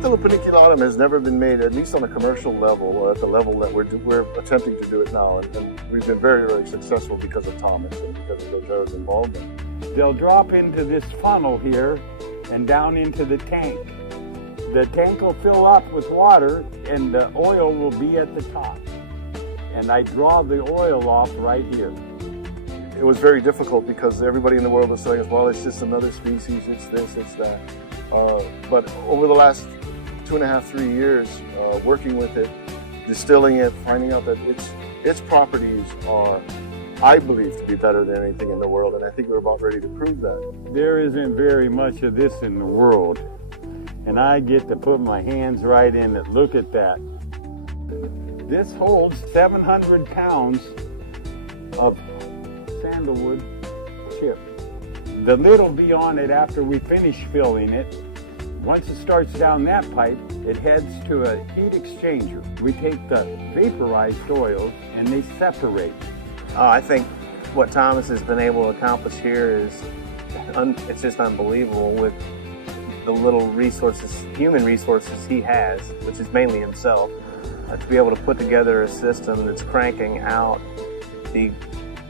Methyl paniculatum has never been made, at least on a commercial level, or at the level that we're attempting to do it now. And we've been very, very successful because of Thomas and because of Doterra's involvement. They'll drop into this funnel here and down into the tank. The tank will fill up with water and the oil will be at the top. And I draw the oil off right here. It was very difficult because everybody in the world was saying, well, it's just another species, it's this, it's that. But over the last 2.5, 3 years, working with it, distilling it, finding out that its properties are, I believe, to be better than anything in the world, and I think we're about ready to prove that. There isn't very much of this in the world, and I get to put my hands right in it. Look at that. This holds 700 pounds of sandalwood chip. The lid will be on it after we finish filling it. Once it starts down that pipe, it heads to a heat exchanger. We take the vaporized oils and they separate. I think what Thomas has been able to accomplish here is, it's just unbelievable with the little resources, human resources he has, which is mainly himself, to be able to put together a system that's cranking out the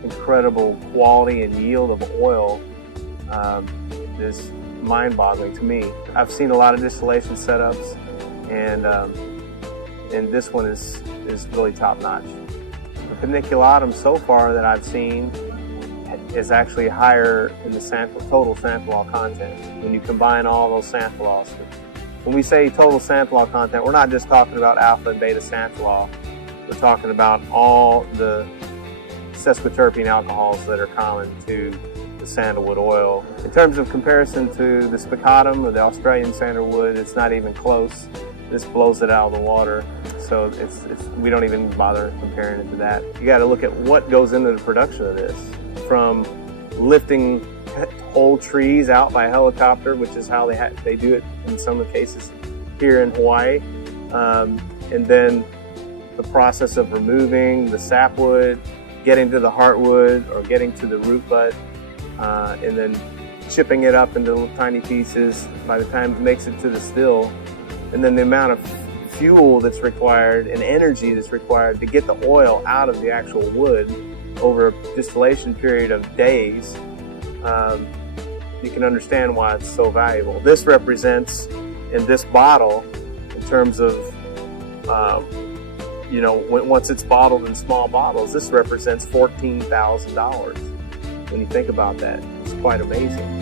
incredible quality and yield of oil is mind-boggling to me. I've seen a lot of distillation setups, and this one is really top-notch. The paniculatum so far that I've seen is actually higher in the total xanthol content when you combine all those xanthols. When we say total xanthol content, we're not just talking about alpha and beta xanthol. We're talking about all the sesquiterpene alcohols that are common to the sandalwood oil. In terms of comparison to the spicatum or the Australian sandalwood, it's not even close. This blows it out of the water, so we don't even bother comparing it to that. You got to look at what goes into the production of this, from lifting whole trees out by helicopter, which is how they do it in some of the cases here in Hawaii, and then the process of removing the sapwood, getting to the heartwood or getting to the root bud, and then chipping it up into little tiny pieces by the time it makes it to the still, and then the amount of fuel that's required and energy that's required to get the oil out of the actual wood over a distillation period of days. You can understand why it's so valuable. This represents, in this bottle, in terms of once it's bottled in small bottles, this represents $14,000. When you think about that, it's quite amazing.